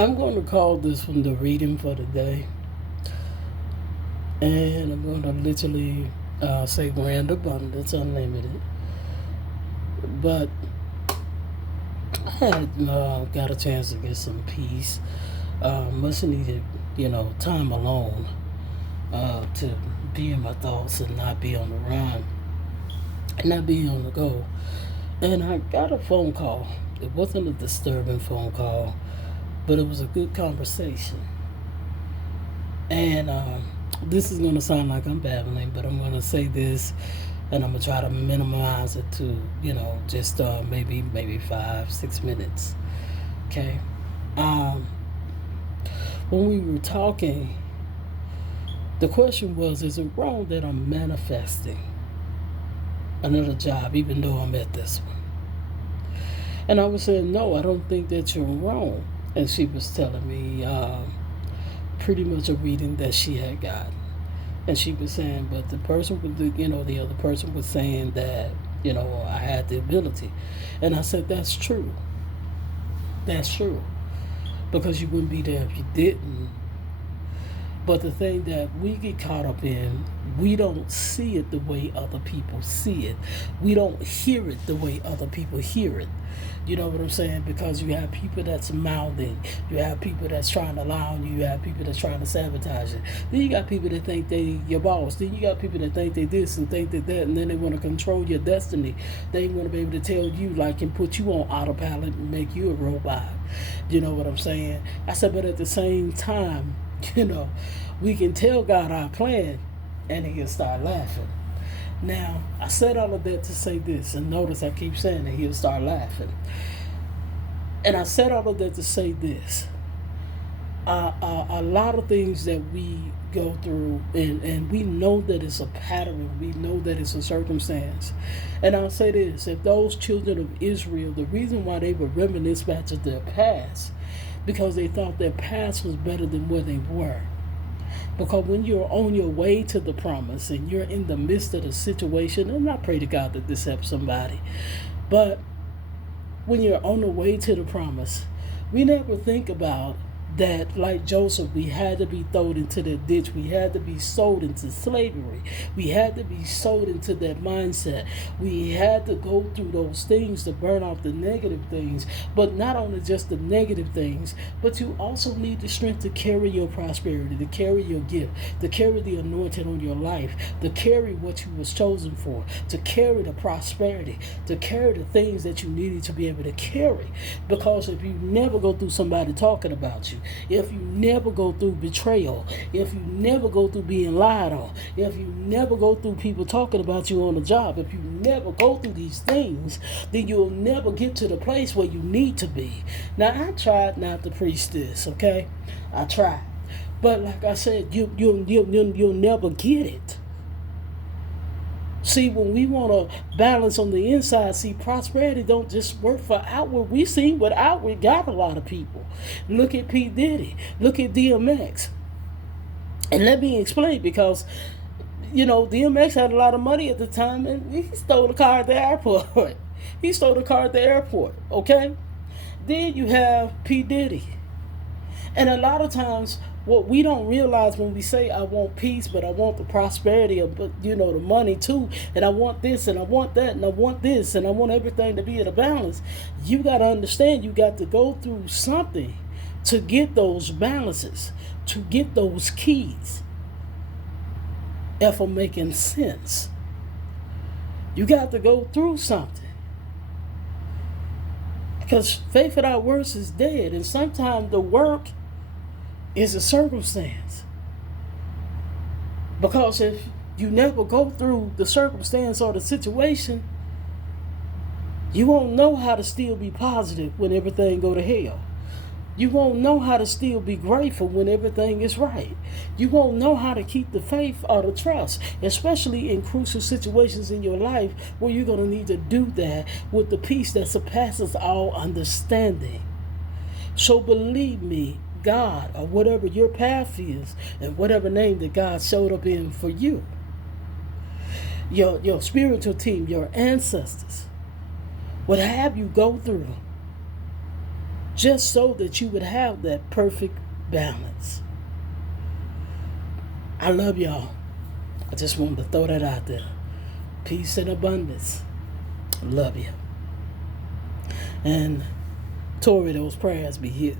I'm going to call this one the reading for the day. And I'm going to literally say grand abundance, unlimited. But I had got a chance to get some peace. Much needed, time alone to be in my thoughts and not be on the run and not be on the go. And I got a phone call. It wasn't a disturbing phone call, but it was a good conversation. And this is going to sound like I'm babbling, but I'm going to say this, and I'm going to try to minimize it to, just maybe 5 6 minutes. Okay. Um, when we were talking, the question was, is it wrong that I'm manifesting another job even though I'm at this one? And I was saying, no, I don't think that you're wrong. And she was telling me pretty much a reading that she had gotten. And she was saying, but the person with the other person was saying that, I had the ability. And I said, that's true. That's true. Because you wouldn't be there if you didn't. But the thing that we get caught up in, we don't see it the way other people see it. We don't hear it the way other people hear it. You know what I'm saying? Because you have people that's mouthing. You have people that's trying to lie on you. You have people that's trying to sabotage it. Then you got people that think they your boss. Then you got people that think they this and think they that, and then they want to control your destiny. They want to be able to tell you, like, and put you on autopilot and make you a robot. You know what I'm saying? I said, but at the same time, we can tell God our plan, and He'll start laughing. Now, I said all of that to say this, and notice I keep saying that He'll start laughing. And I said all of that to say this. A lot of things that we go through, and we know that it's a pattern, we know that it's a circumstance. And I'll say this, if those children of Israel, the reason why they were reminiscing back to their past, because they thought their past was better than where they were. Because when you're on your way to the promise and you're in the midst of the situation, and I pray to God that this helps somebody, but when you're on the way to the promise, we never think about that, like Joseph, we had to be thrown into the ditch. We had to be sold into slavery. We had to be sold into that mindset. We had to go through those things to burn off the negative things. But not only just the negative things, but you also need the strength to carry your prosperity, to carry your gift, to carry the anointing on your life, to carry what you was chosen for, to carry the prosperity, to carry the things that you needed to be able to carry. Because if you never go through somebody talking about you, if you never go through betrayal, if you never go through being lied on, if you never go through people talking about you on the job, if you never go through these things, then you'll never get to the place where you need to be. Now, I tried not to preach this, okay? I tried. But like I said, you'll never get it. See, when we want to balance on the inside, see, prosperity don't just work for outward. We see what outward got a lot of people. Look at P. Diddy. Look at DMX. And let me explain, because, DMX had a lot of money at the time, and he stole a car at the airport. He stole a car at the airport, okay? Then you have P. Diddy. And a lot of times, what we don't realize when we say I want peace, but I want the prosperity of, the money too, and I want this and I want that and I want this and I want everything to be in a balance. You got to understand, you got to go through something to get those balances, to get those keys. If I'm making sense, you got to go through something. Because faith without works is dead, and sometimes the work is a circumstance. Because if you never go through the circumstance or the situation, you won't know how to still be positive when everything go to hell. You won't know how to still be grateful when everything is right. You won't know how to keep the faith or the trust, especially in crucial situations in your life where you're going to need to do that with the peace that surpasses all understanding. So believe me, God, or whatever your path is, and whatever name that God showed up in for you, your spiritual team, your ancestors, would have you go through just so that you would have that perfect balance. I love y'all. I just wanted to throw that out there. Peace and abundance. Love you. And Tori, those prayers be hit.